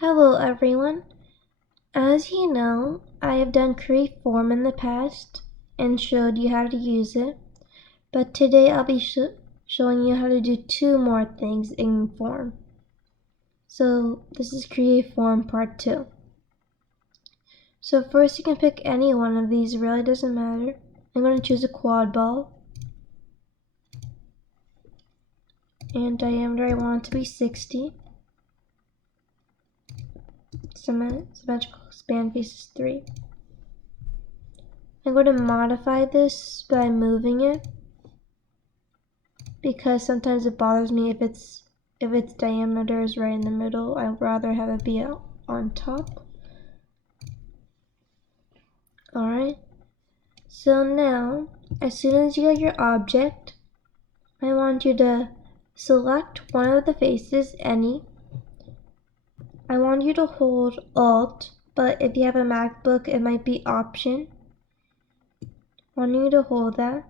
Hello everyone. As you know, I have done Create Form in the past and showed you how to use it, but today I'll be showing you how to do two more things in Form. So this is Create Form Part 2. So first you can pick any one of these, it really doesn't matter. I'm going to choose a quad ball. And diameter I want it to be 60. Symmetrical span face is 3. I'm going to modify this by moving it because sometimes it bothers me if its diameter is right in the middle. I'd rather have it be on top. Alright, so now as soon as you get your object, I want you to select one of the faces, any. I want you to hold Alt, but if you have a MacBook it might be Option. I want you to hold that.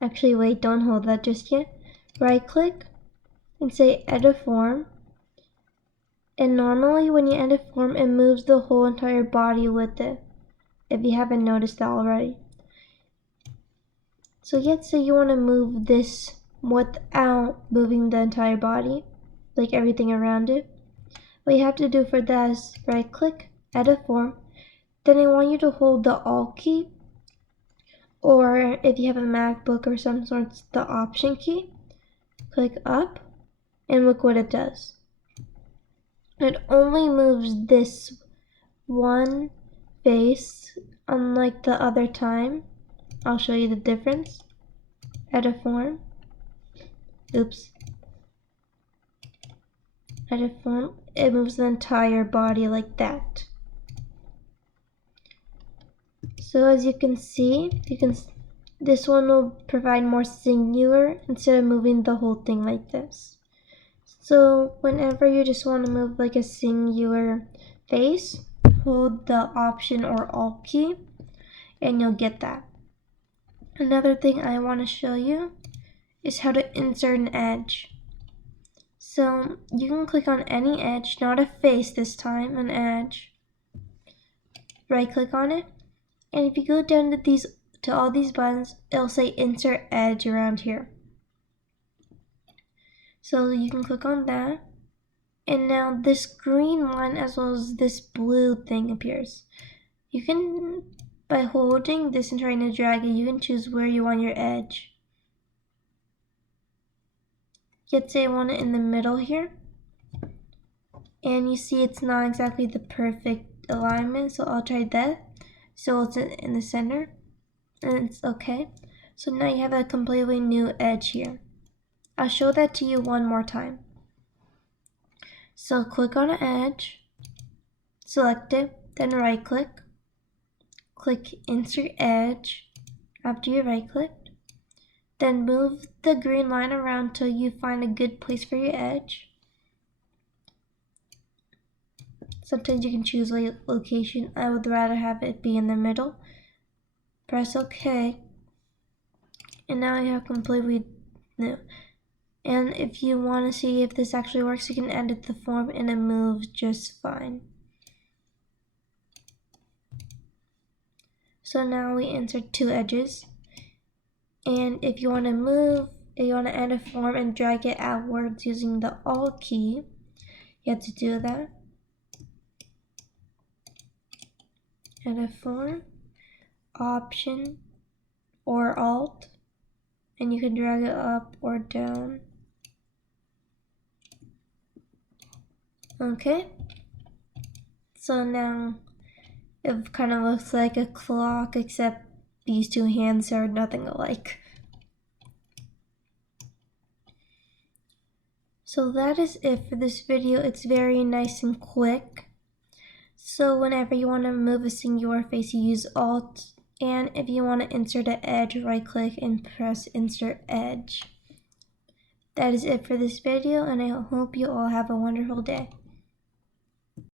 Actually wait, don't hold that just yet. Right click and say Edit Form. And normally when you edit form, it moves the whole entire body with it, if you haven't noticed that already. So let's say you want to move this without moving the entire body, like everything around it. What you have to do for that is right click, edit form, then I want you to hold the Alt key, or if you have a MacBook or some sort, the Option key. Click up, and look what it does. It only moves this one face, unlike the other time. I'll show you the difference. Edit form. Oops. Edit form. It moves the entire body like that. So as you can see, this one will provide more singular instead of moving the whole thing like this. So whenever you just want to move like a singular face, hold the Option or Alt key and you'll get that. Another thing I want to show you is how to insert an edge. So you can click on any edge, not a face this time, an edge. Right click on it, and if you go down to all these buttons, it'll say insert edge around here. So you can click on that, and now this green one as well as this blue thing appears. You can, by holding this and trying to drag it, you can choose where you want your edge. Let's say I want it in the middle here, and you see it's not exactly the perfect alignment, so I'll try that. So it's in the center, and it's okay. So now you have a completely new edge here. I'll show that to you one more time. So click on an edge, select it, then right click, click insert edge after you right click. Then move the green line around till you find a good place for your edge. Sometimes you can choose a location. I would rather have it be in the middle. Press OK. And now you have completely new. And if you want to see if this actually works, you can edit the form and it moves just fine. So now we insert two edges. And if you want to edit form and drag it outwards using the Alt key, you have to do that. Edit form, Option or Alt, and you can drag it up or down. Okay, so now it kind of looks like a clock, except these two hands are nothing alike. So that is it for this video. It's very nice and quick. So whenever you want to move a singular face, you use Alt, and if you want to insert an edge, right click and press insert edge. That is it for this video, and I hope you all have a wonderful day.